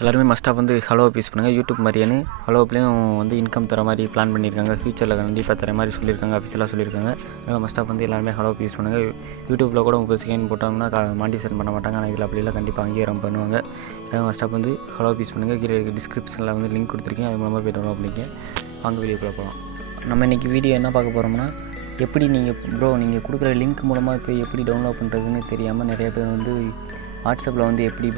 எல்லாருமே மஸ்ட்டாக வந்து hello piece பண்ணுங்கள். யூடியூப் மாதிரியானு ஹலோப்லேயும் வந்து இன்கம் தர மாதிரி பிளான் பண்ணியிருக்காங்க. ஃபியூச்சரில் கண்டிப்பாக தர மாதிரி சொல்லியிருக்காங்க, அஃபிஷியலாக சொல்லியிருக்காங்க. அதனால் மஸ்ட்டாக வந்து எல்லாருமே ஹலோ பீஸ் பண்ணுங்கள். யூடியூப்பில் கூட 30 செகண்ட் போட்டோம்னா மானிடைசேஷன் பண்ண மாட்டாங்க. ஆனால் இதில் அப்படிலாம் கண்டிப்பாக அங்கீகாரம் பண்ணுவாங்க. அதனால் மஸ்ட்டாக வந்து ஹலோ பீஸ் பண்ணுங்கள். கீழே டிஸ்கிரிப்ஷனில் வந்து லிங்க் கொடுத்துருக்கேன். அது மூலமாக போய் டவுன்லோட் பண்ணிக்க. வாங்க வீடியோக்குள்ளே போகலாம். நம்ம இன்றைக்கி வீடியோ என்ன பார்க்க போகிறோம்னா, எப்படி நீங்கள் கொடுக்குற லிங்க் மூலமாக போய் எப்படி டவுன்லோட் பண்ணுறதுன்னு தெரியாமல் நிறைய பேர் வந்து வாட்ஸ்அப்பில் வந்து எப்படி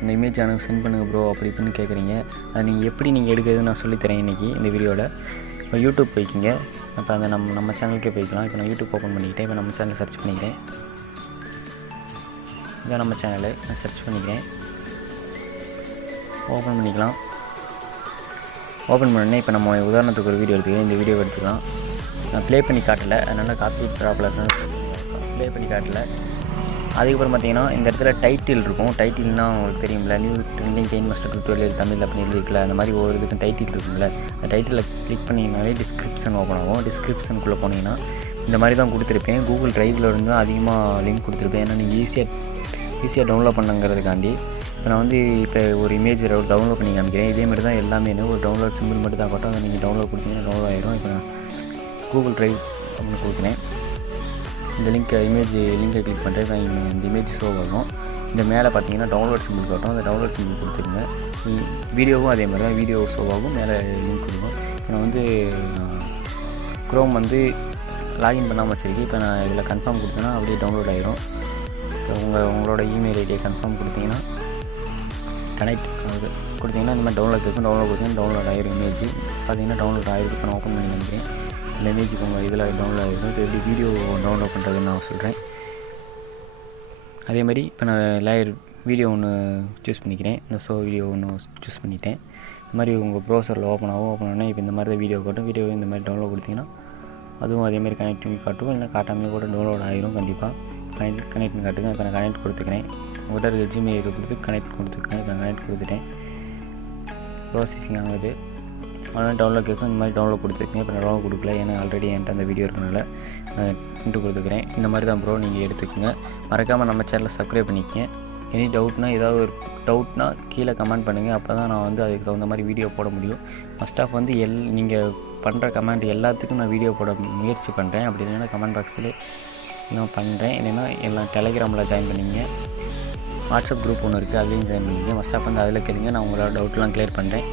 இந்த இமேஜ் எனக்கு சென்ட் பண்ணுங்கள் அப்படி இப்படின்னு கேட்குறீங்க. அதை நீங்கள் எடுக்கிறதுன்னு நான் சொல்லித்தரேன் இன்றைக்கி இந்த வீடியோவில். இப்போ யூடியூப் போய்க்கிங்க. இப்போ அந்த நம்ம சேனலுக்கே போய்க்கலாம். இப்போ நான் யூடியூப் ஓப்பன் பண்ணிக்கிட்டேன். இப்போ நம்ம சேனலை சர்ச் பண்ணிக்கிறேன். இதான் நம்ம சேனலை நான் சர்ச் பண்ணிக்கிறேன். ஓப்பன் பண்ணிக்கலாம். ஓப்பன் பண்ணோடனே இப்போ நம்ம உதாரணத்துக்கு ஒரு வீடியோ எடுத்துக்கிறேன். இந்த வீடியோ எடுத்துக்கலாம். நான் ப்ளே பண்ணி காட்டலை, அதனால் காப்பி ட்ராப்பில் ப்ளே பண்ணி காட்டலை. அதுக்கப்புறம் பார்த்தீங்கன்னா இந்த இடத்துல டைட்டில் இருக்கும். டைட்டில்னால் உங்களுக்கு தெரியும்ல, new trending gain master tutorial Tamil அப்படின்னு இருக்குல்ல, அந்த மாதிரி ஒவ்வொரு இதுக்கும் டைட்டில் இருக்கும்ல. அந்த டைட்டிலில் கிளிக் பண்ணிங்கனாலே டிஸ்கிரிப்ஷன் ஓப்பன் ஆகும். டிஸ்கிரிப்ஷனுக்குள்ளே போனீங்கன்னா இந்த மாதிரி தான் கொடுத்துருப்பேன். கூகுள் ட்ரைவில் இருந்து அதிகமாக லிங்க் கொடுத்துருப்பேன். ஏன்னா நீங்கள் ஈஸியாக டவுன்லோட் பண்ணுங்கிறதுக்காண்டி. இப்போ நான் வந்து ஒரு இமேஜ் டவுன்லோட் பண்ணி காமிக்கிறேன். இதே மாதிரி தான் எல்லாமே ஒரு டவுன்லோட் சிம்பிள் மட்டும் தான் காட்டும். அதை நீங்கள் டவுன்லோட் கொடுத்தீங்கன்னா டவுன்லோட் ஆகிடும். இப்போ நான் கூகுள் ட்ரைவ் அப்படின்னு கொடுக்குறேன். இந்த லிங்கை கிளிக் பண்ணுறேன். இந்த இமேஜ் ஷோ ஆகும். இந்த மேலே பார்த்தீங்கன்னா டவுன்லோட் சிம்பிள் காட்டும். அந்த டவுன்லோட் சிம்பிள் கொடுத்துருங்க. வீடியோவும் அதே மாதிரி தான், வீடியோ ஷோ ஆகும், மேலே லிங்க் கொடுக்கும். இப்போ நான் வந்து க்ரோம் வந்து லாகின் பண்ணாமல் வச்சுருக்கேன். இப்போ நான் இதில் கன்ஃபார்ம் கொடுத்தேன்னா அப்படியே டவுன்லோட் ஆகிடும். இப்போ உங்களோட இமெயில் ஐடியை கன்ஃபார்ம் கொடுத்தீங்கன்னா கனெக்ட் கொடுத்தீங்கன்னா இந்த மாதிரி டவுன்லோட் இருக்கும். டவுன்லோட் கொடுத்தீங்கன்னா டவுன்லோட் ஆகிரும். இமேஜ் பார்த்தீங்கன்னா டவுன்லோட் ஆகிருக்கு. இப்போ நான் ஓப்பன் பண்ணி நினைக்கிறேன். இந்த இமேஜுக்கு உங்கள் இதில் டவுன்லோட் ஆகிருக்கும். இப்போ எப்படி வீடியோ டவுன்லோட் பண்ணுறதுன்னு நான் சொல்கிறேன். அதே மாதிரி இப்போ நான் வீடியோ ஒன்று சூஸ் பண்ணிக்கிறேன். இந்த வீடியோ ஒன்று சூஸ் பண்ணிட்டேன். இந்த மாதிரி உங்கள் ப்ரௌசரில் ஓப்பன் ஆனால் இப்போ இந்த மாதிரி தான் வீடியோ காட்டும். வீடியோ இந்த மாதிரி டவுன்லோட் கொடுத்தீங்கன்னா அதுவும் அதேமாதிரி கனெக்டிங் காட்டும். இல்லை காட்டாமல் கூட டவுன்லோட் ஆகிரும். கண்டிப்பாக கனெக்ட்னு காட்டுங்க. இப்போ நான் கனெக்ட் கொடுத்துக்கிறேன். உங்கள்கிட்ட இருக்க ஜிமெயில் கொடுத்து கனெக்ட் கொடுத்துருக்கேன். இப்போ நான் கனெக்ட் கொடுத்துட்டேன். ப்ராசஸிங் ஆகுது. ஆனால் டவுன்லோட் கேட்கும். இந்த மாதிரி டவுன்லோட் கொடுத்துருக்கேன். இப்போ நான் டவுன்லோட் கொடுக்கல, ஏன்னா ஆல்ரெடி என்கிட்ட அந்த வீடியோ இருக்கனால இன்ட்டு கொடுத்துக்கிறேன். இந்த மாதிரி தான் நீங்கள் எடுத்துக்கோங்க. மறக்காமல் நம்ம சேனலை சப்ஸ்கிரைப் பண்ணிக்கங்க. எனி ஏதாவது ஒரு டவுட்னா கீழே கமெண்ட் பண்ணுங்கள். அப்போ தான் நான் வந்து அதுக்கு தகுந்த மாதிரி வீடியோ போட முடியும். ஃபஸ்ட் ஆஃப் வந்து நீங்கள் பண்ணுற கமெண்ட் எல்லாத்துக்கும் நான் வீடியோ போட முயற்சி பண்ணுறேன். அப்படி இல்லைன்னா கமெண்ட் பாக்ஸில் நான் பண்ணுறேன். இல்லைன்னா எல்லாம் டெலிகிராமில் ஜாயின் பண்ணிங்க. வாட்ஸ்அப் குரூப் ஒன்று இருக்குது, அதுலேயும் ஜாயின் பண்ணிங்க. ஃபஸ்ட் ஆஃப் வந்து அதில் கேளுங்க. நான் உங்களோட டவுட்லாம் கிளியர் பண்ணுறேன்.